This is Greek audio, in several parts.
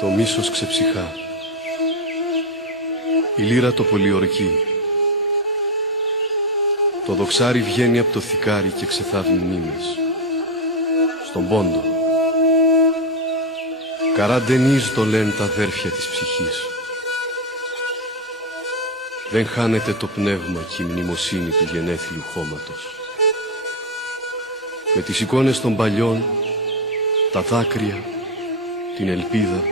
Το μίσος ξεψυχά. Η λύρα το πολιορκεί. Το δοξάρι βγαίνει από το θικάρι και ξεθάβει μνήμες. Στον πόντο. Καραντενής το λένε τα αδέρφια της ψυχής. Δεν χάνεται το πνεύμα και η μνημοσύνη του γενέθλιου χώματος. Με τις εικόνες των παλιών, τα δάκρυα, την ελπίδα,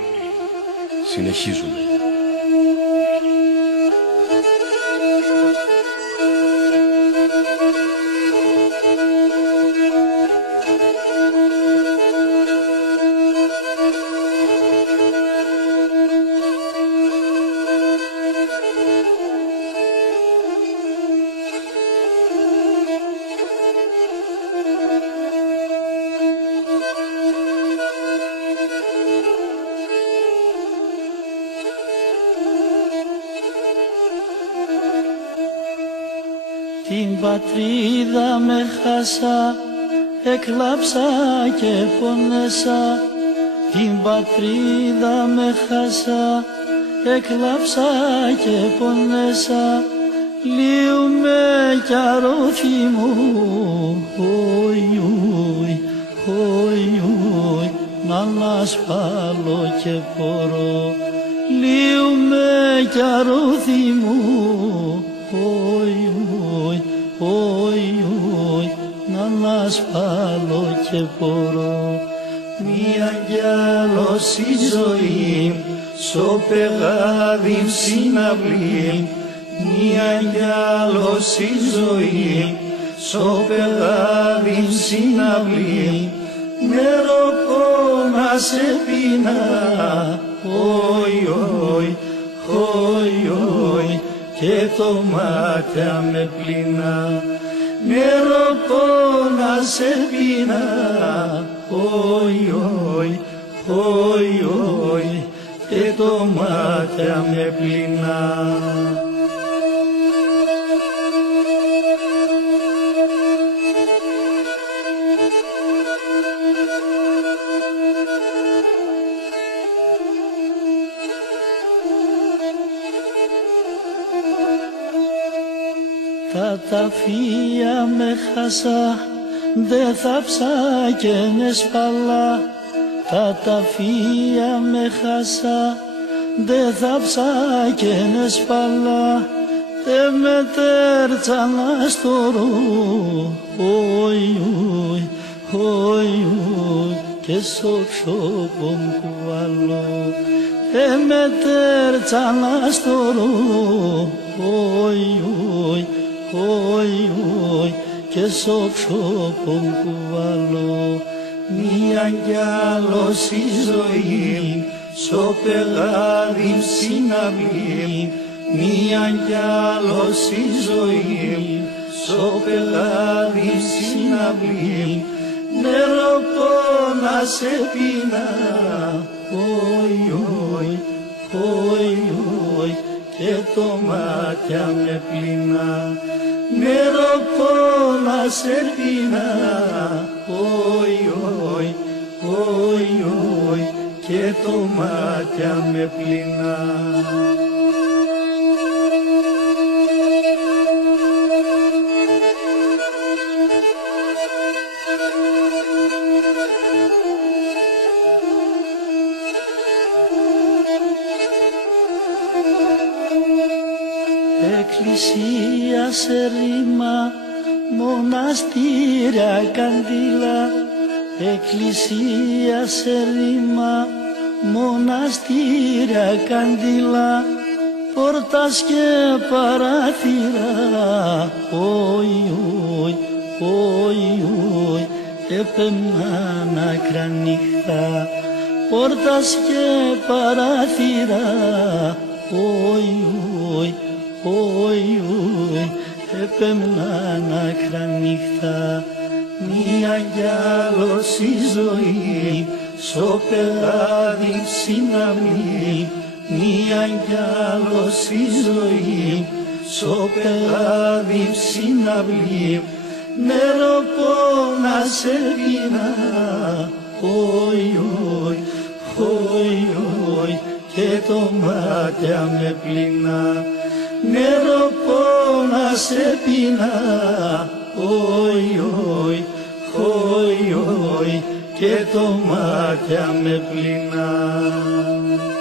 συνεχίζουμε. Την πατρίδα με χάσα, εκλάψα και πονέσα. Την πατρίδα με χάσα, εκλάψα και πονέσα. Λύουμε κι αρώθη μου, χοι, χοι, να ανασφάλω και πορώ. Λύουμε κι αρώθη μου, χοι, να ανασφάλω και πορώ. Μία κι άλλος η ζωή, στο πεγάδι συναυλή. Μία κι άλλος η ζωή, στο πεγάδι συναυλή. Νεροπόνα σε πίνα, χοι, χοι, και το μάτια με πλήνα. Νεροπόνα σε πίνα, χοι, χοι, και το μάτια με πλήνα. Τα ταφεία με χάσα, δε θα ψάκαινε σπαλά. Τα ταφεία με χάσα, δε θα ψάκαινε σπαλά. Δε με τέρτσανα στο ρου, χοι, χοι, και στο ξόπον κουβαλώ. Δε με τέρτσανα στο ρου, χοι, χοι, και στο ξόπον κουβαλώ. Μία κι άλλος η ζωή, στο πεγάδι συναυλή. Μία κι άλλος η ζωή, στο πεγάδι συναυλή. Νεροπόνα σε πίνα, χοι, χοι, και το μάτια με πλήνα. Νεροπόνα σε πίνα, χοι, χοι, και το μάτια με πλήνα. Εκκλησία σε ρήμα, μοναστήρια καντήλα. Εκκλησία σε ρήμα, μοναστήρια καντήλα. Πόρτας και παράθυρα, χοι, χοι, έπαιρναν άκρα νύχτα. Πόρτας και παράθυρα, χοι, χοι, έπαιρναν άκρα νύχτα. Μία κι άλλος η ζωή, στο πεγάδι συναυλή. Μία κι άλλος η ζωή, στο πεγάδι συναυλή. Νεροπόνα σε πίνα, χοι, Όι, όι, και το μάτια με πληνά, νερό πόνα σε πεινά. Όι, όι, όι, όι, και το μάτια με πληνά.